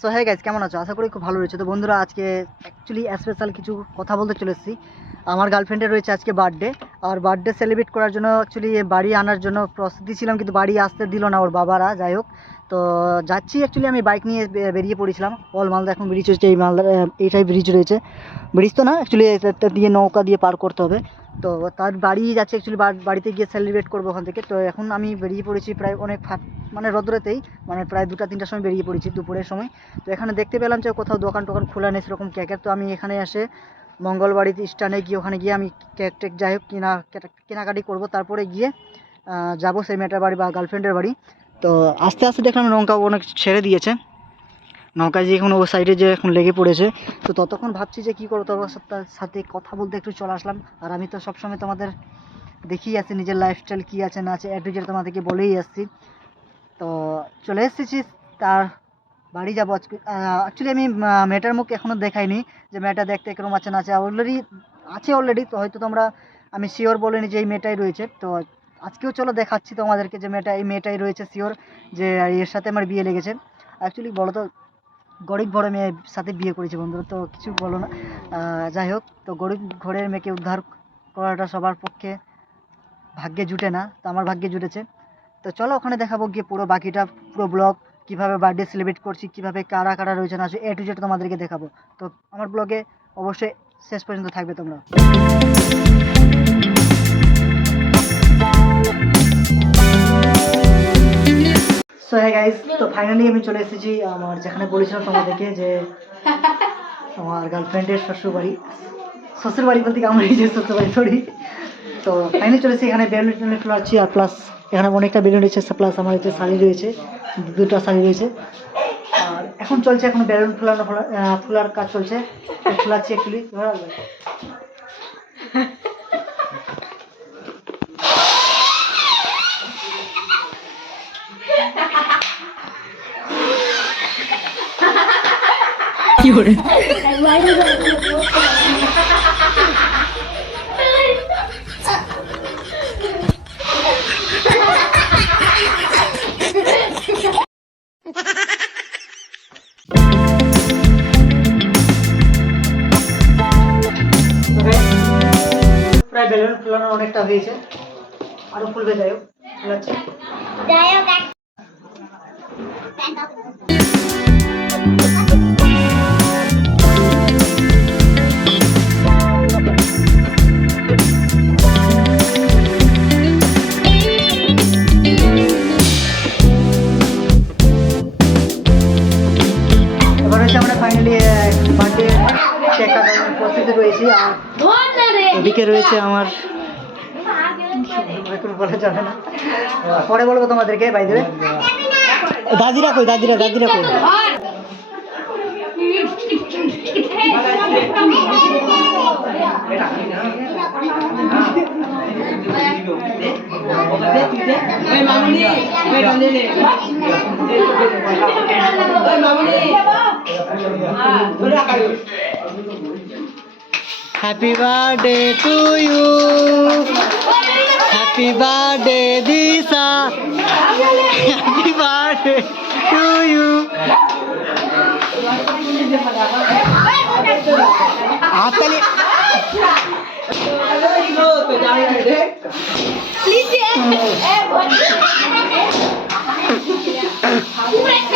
So হ্যাঁ guys কেমন আছো? আশা করি খুব ভালো রয়েছে। তো বন্ধুরা, আজকে অ্যাকচুয়ালি স্পেশাল কিছু কথা বলতে চলে এসেছি। আমার গার্লফ্রেন্ডের রয়েছে আজকে বার্থডে আর বার্থডে সেলিব্রেট করার জন্য অ্যাকচুয়ালি বাড়ি আনার জন্য প্রস্তুতি ছিলাম, কিন্তু বাড়ি আসতে দিল না ওর বাবারা, যাই হোক। তো যাচ্ছি অ্যাকচুয়ালি আমি বাইক নিয়ে বেরিয়ে পড়েছিলাম। অল মালদা এখন ব্রিজ হচ্ছে, এই মালদা এইটাই ব্রিজ রয়েছে। ব্রিজ তো না অ্যাকচুয়ালি দিয়ে নৌকা দিয়ে পার করতে হবে। তো তার বাড়ি যাচ্ছে অ্যাকচুয়ালি বাড়িতে গিয়ে সেলিব্রেট করব ওখান থেকে। তো এখন আমি বেরিয়ে পড়েছি প্রায় অনেক ফাট মানে রোদ্রেতেই মানে প্রায় দুটা, তিনটার সময় বেরিয়ে পড়েছি দুপুরের সময়। তো এখানে দেখতে পেলাম যে কোথাও দোকান টোকান খোলা নেই, সেরকম কেকের তো আমি এখানে এসে মঙ্গলবাড়িতে স্টানে গিয়ে, ওখানে গিয়ে আমি কেক টেক যাই হোক, কেনা কেনাকাটি করব। তারপরে গিয়ে যাব সেই মেয়েটার বাড়ি বা গার্লফ্রেন্ডের বাড়ি। তো আস্তে আস্তে দেখলাম নৌকা অনেক ছেড়ে দিয়েছে। নৌকা যে এখন ও সাইডে যে এখন লেগে পড়েছে, তো ততক্ষণ ভাবছি যে কী করব তোমার সাথে কথা বলতে একটু চলে আসলাম। আর আমি তো সবসময় তোমাদের দেখিয়ে আসছি নিজের লাইফস্টাইল কী আছে না আছে একটু তোমাদেরকে বলেই আসছি। তো চলে এসেছি, তার বাড়ি যাব আজকে। অ্যাকচুয়ালি আমি মেয়েটার মুখ এখনও দেখাইনি, যে মেয়েটা দেখতে কীরকম আছে না আছে অলরেডি আছে অলরেডি তো হয়তো তোমরা, আমি শিওর বলিনি যে এই মেয়েটাই রয়েছে। তো আজকেও চলো দেখাচ্ছি তোমাদেরকে যে মেয়েটা, এই মেয়েটাই রয়েছে শিওর যে এর সাথে আমার বিয়ে লেগেছে। অ্যাকচুয়ালি বলো তো গরিব ঘরে মেয়ের সাথে বিয়ে করেছে বন্ধুরা, তো কিছু বলো না। যাই হোক, তো গরিব ঘরের মেয়েকে উদ্ধার করাটা সবার পক্ষে ভাগ্যে জুটে না, তো আমার ভাগ্যে জুটেছে। তো চলো ওখানে দেখাবো গিয়ে পুরো বাকিটা, পুরো ব্লগ, কীভাবে বার্থডে সেলিব্রেট করছি, কীভাবে কারা কারা রয়েছে না এ টু জেড তোমাদেরকে দেখাবো। তো আমার ব্লগে অবশ্যই শেষ পর্যন্ত থাকবে তোমরা। সো হ্যাঁ গাইস তো ফাইনালি আমি চলে এসেছি আমার যেখানে বলেছিলাম তোমাদেরকে যে আমার গার্লফ্রেন্ডের শ্বশুর বাড়ি শ্বশুর বাড়ি বলতে কি? আমার যে শ্বশুর বাড়ি সরি তো ফাইনালি চলে এসেছি এখানে বেলুন টেলুন খোলাচ্ছি আর প্লাস এখানে অনেকটা বেলুন রয়েছে প্লাস আমার এতে শাড়ি রয়েছে দুটো শাড়ি রয়েছে। আর এখন চলছে এখন বেলুন ফোলানো ফোলার কাজ চলছে। ফোলাচ্ছি অ্যাকচুয়ালি প্রায় বেলুন ফোলানোর অনেকটা হয়েছে। আরও ফুলবে যাই হোক ফোলাচ্ছি। রয়েছি রয়েছে আমার এখন বলা যাবে না পরে বলব তোমাদেরকে বাই দেবে দাদিরা কই, দাদিরা দাদিরা কই? Happy birthday to you. Happy birthday, Disa. Happy birthday to you. Atali. Please,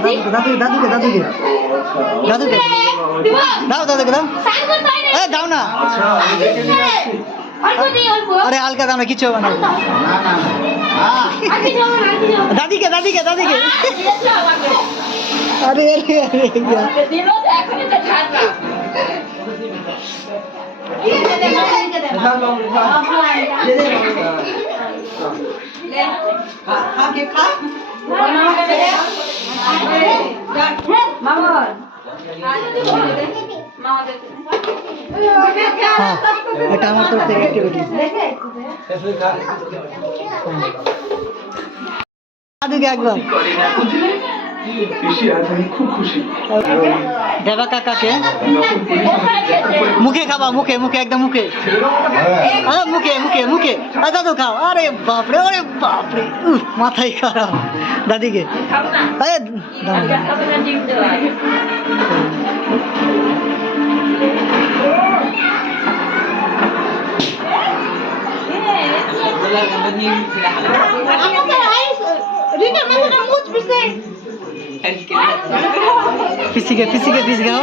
দাদুকে দাদুকে দাদুকে দাদুকে দাও দাদুকে দাও হ্যাঁ দাও না আরে আলকা দাও না কিছু হবে না দাদিকে দাদিকে দাদিকে আরে আরে আরে ইয়া। হ্যাঁ এটা আমার তরফ একবার দেবা কাকাকে মুখে খাবা মুখে মুখে একদম মুখে আরে মুখে মুখে মুখে আরে দাদু খাও আরে বাপরে আরে বাপরে উফ, মাথায় খারাপ দাদিকে আরে দাও, দাও। পিসিকে পিসিকে পিস খাও